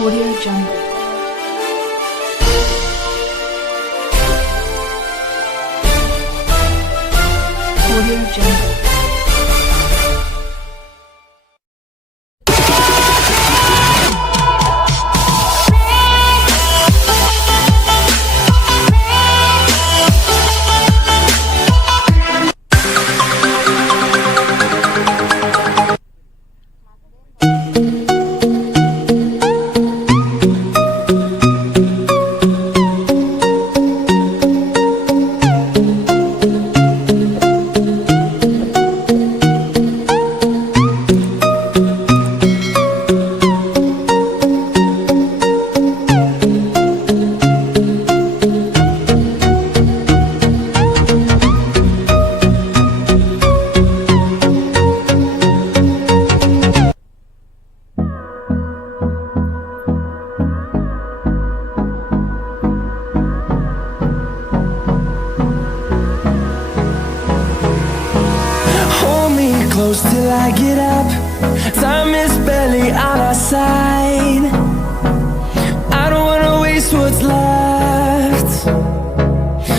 Audio Jungle. Audio Jungle. Close till I get up. Time is barely on our side. I don't wanna waste what's left.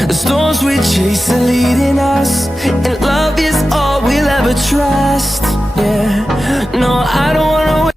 The storms we chase are leading us, and love is all we'll ever trust. Yeah, no, I don't wanna wait.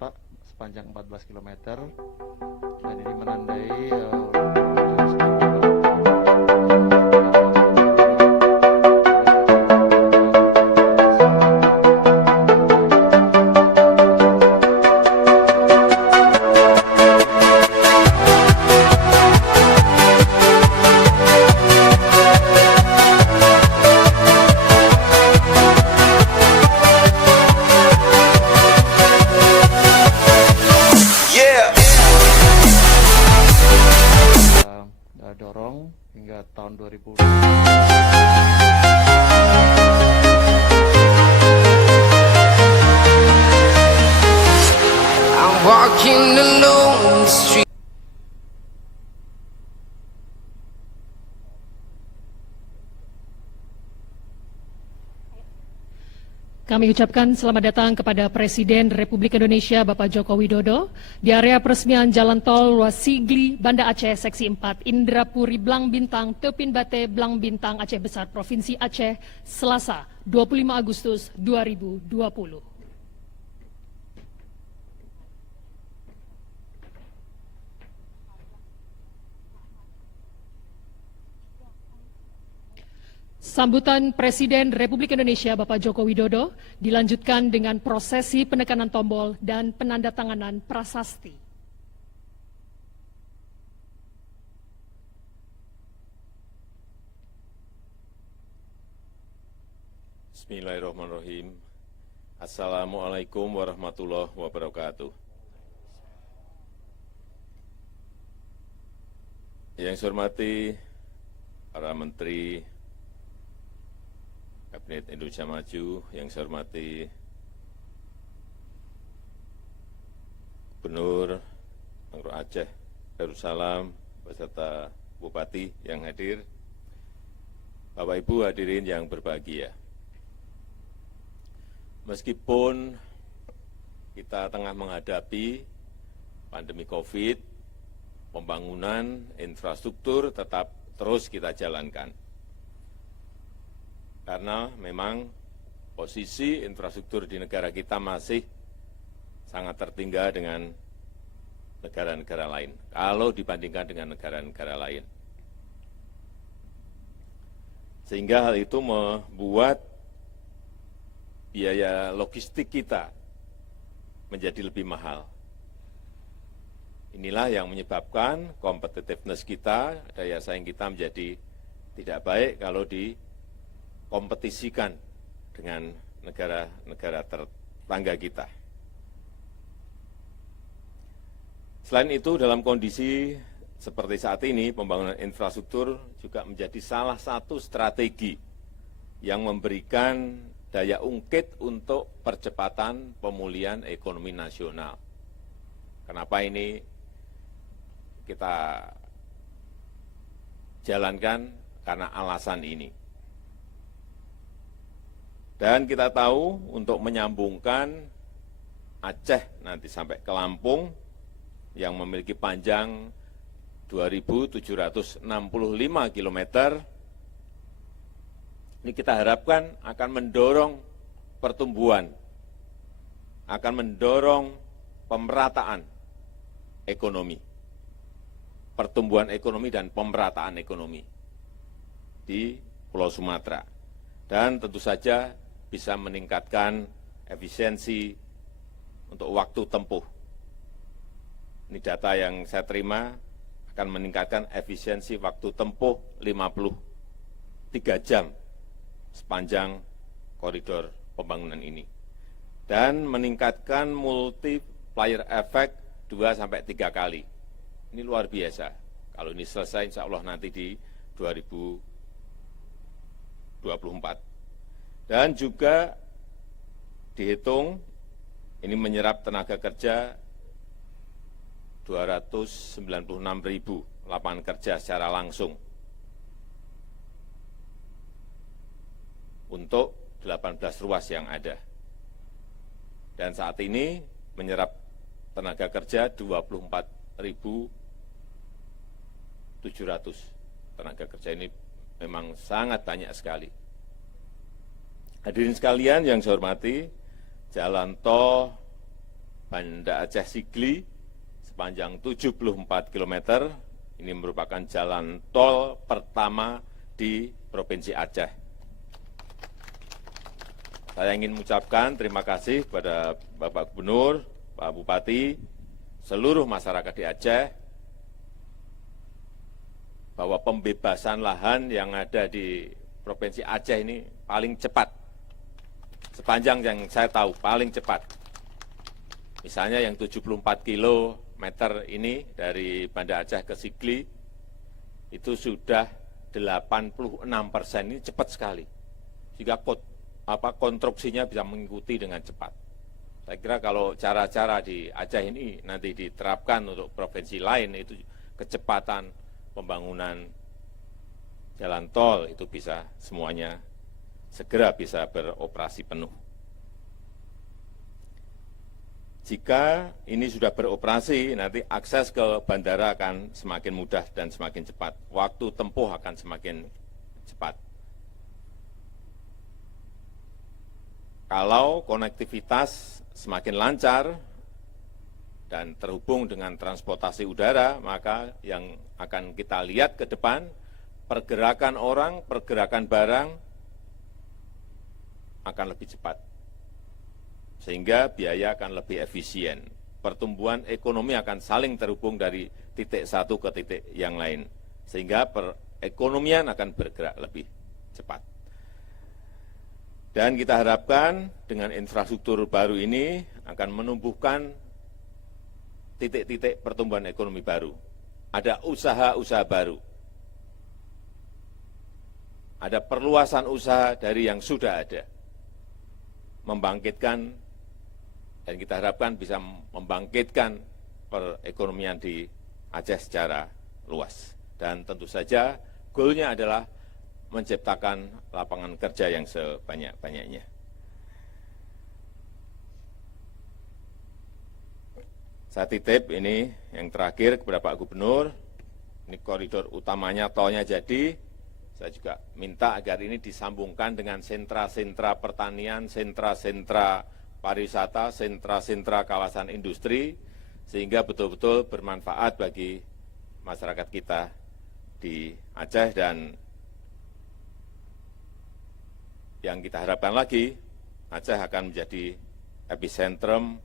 Pak, sepanjang 14 km, dan ini menandai dorong hingga tahun 2000. I'm walking alone the street. Kami ucapkan selamat datang kepada Presiden Republik Indonesia Bapak Joko Widodo di area peresmian Jalan Tol Ruas Sigli, Banda Aceh, Seksi 4, Indrapuri, Blang Bintang, Tepin Bate, Blang Bintang, Aceh Besar, Provinsi Aceh, Selasa, 25 Agustus 2020. Sambutan Presiden Republik Indonesia Bapak Joko Widodo dilanjutkan dengan prosesi penekanan tombol dan penandatanganan prasasti. Bismillahirrahmanirrahim. Assalamualaikum warahmatullahi wabarakatuh. Yang saya hormati para Menteri Kabinet Indonesia Maju yang saya hormati Gubernur Angro Aceh Darussalam beserta Bupati yang hadir, Bapak Ibu hadirin yang berbahagia. Meskipun kita tengah menghadapi pandemi COVID, pembangunan infrastruktur tetap terus kita jalankan. Karena memang posisi infrastruktur di negara kita masih sangat tertinggal dengan negara-negara lain, kalau dibandingkan dengan negara-negara lain. Sehingga hal itu membuat biaya logistik kita menjadi lebih mahal. Inilah yang menyebabkan competitiveness kita, daya saing kita menjadi tidak baik kalau dikompetisikan dengan negara-negara tetangga kita. Selain itu, dalam kondisi seperti saat ini, pembangunan infrastruktur juga menjadi salah satu strategi yang memberikan daya ungkit untuk percepatan pemulihan ekonomi nasional. Kenapa ini kita jalankan? Karena alasan ini. Dan kita tahu untuk menyambungkan Aceh nanti sampai ke Lampung yang memiliki panjang 2.765 km, ini kita harapkan akan mendorong pertumbuhan, akan mendorong pemerataan ekonomi, pertumbuhan ekonomi dan pemerataan ekonomi di Pulau Sumatera. Dan tentu saja bisa meningkatkan efisiensi untuk waktu tempuh. Ini data yang saya terima akan meningkatkan efisiensi waktu tempuh 53 jam sepanjang koridor pembangunan ini. Dan meningkatkan multiplier effect 2-3 kali. Ini luar biasa. Kalau ini selesai insya Allah nanti di 2024. Dan juga dihitung ini menyerap tenaga kerja 296.000 lapangan kerja secara langsung untuk 18 ruas yang ada. Dan saat ini menyerap tenaga kerja 24.700 tenaga kerja. Ini memang sangat banyak sekali. Hadirin sekalian yang saya hormati, jalan tol Banda Aceh Sigli sepanjang 74 km, ini merupakan jalan tol pertama di Provinsi Aceh. Saya ingin mengucapkan terima kasih kepada Bapak Gubernur, Pak Bupati, seluruh masyarakat di Aceh, bahwa pembebasan lahan yang ada di Provinsi Aceh ini paling cepat. Sepanjang yang saya tahu, paling cepat. Misalnya yang 74 kilometer ini dari Banda Aceh ke Sigli, itu sudah 86%, ini cepat sekali. Sehingga konstruksinya bisa mengikuti dengan cepat. Saya kira kalau cara-cara di Aceh ini nanti diterapkan untuk provinsi lain, itu kecepatan pembangunan jalan tol itu bisa semuanya segera bisa beroperasi penuh. Jika ini sudah beroperasi, nanti akses ke bandara akan semakin mudah dan semakin cepat. Waktu tempuh akan semakin cepat. Kalau konektivitas semakin lancar dan terhubung dengan transportasi udara, maka yang akan kita lihat ke depan, pergerakan orang, pergerakan barang akan lebih cepat. Sehingga biaya akan lebih efisien. Pertumbuhan ekonomi akan saling terhubung dari titik satu ke titik yang lain. Sehingga perekonomian akan bergerak lebih cepat. Dan kita harapkan dengan infrastruktur baru ini akan menumbuhkan titik-titik pertumbuhan ekonomi baru. Ada usaha-usaha baru. ada perluasan usaha dari yang sudah ada, membangkitkan, dan kita harapkan bisa membangkitkan perekonomian di Aceh secara luas. Dan tentu saja goalnya adalah menciptakan lapangan kerja yang sebanyak-banyaknya. Saya titip ini yang terakhir kepada Pak Gubernur, ini koridor utamanya tolnya jadi, saya juga minta agar ini disambungkan dengan sentra-sentra pertanian, sentra-sentra pariwisata, sentra-sentra kawasan industri, sehingga betul-betul bermanfaat bagi masyarakat kita di Aceh. Dan yang kita harapkan lagi, Aceh akan menjadi epicentrum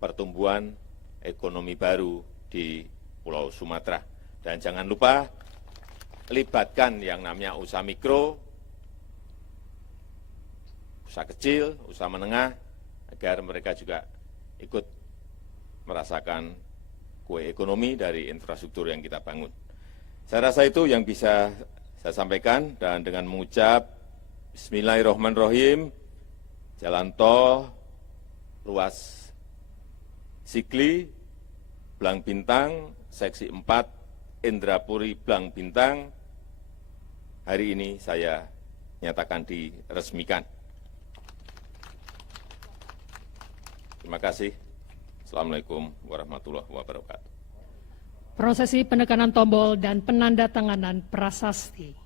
pertumbuhan ekonomi baru di Pulau Sumatera. Dan jangan lupa, libatkan yang namanya usaha mikro, usaha kecil, usaha menengah, agar mereka juga ikut merasakan kue ekonomi dari infrastruktur yang kita bangun. Saya rasa itu yang bisa saya sampaikan, dan dengan mengucap Bismillahirrahmanirrahim, jalan tol ruas Sigli, Blang Bintang, seksi 4, Indrapuri, Blang Bintang, hari ini saya nyatakan diresmikan. Terima kasih. Assalamualaikum warahmatullahi wabarakatuh. Prosesi penekanan tombol dan penandatanganan prasasti.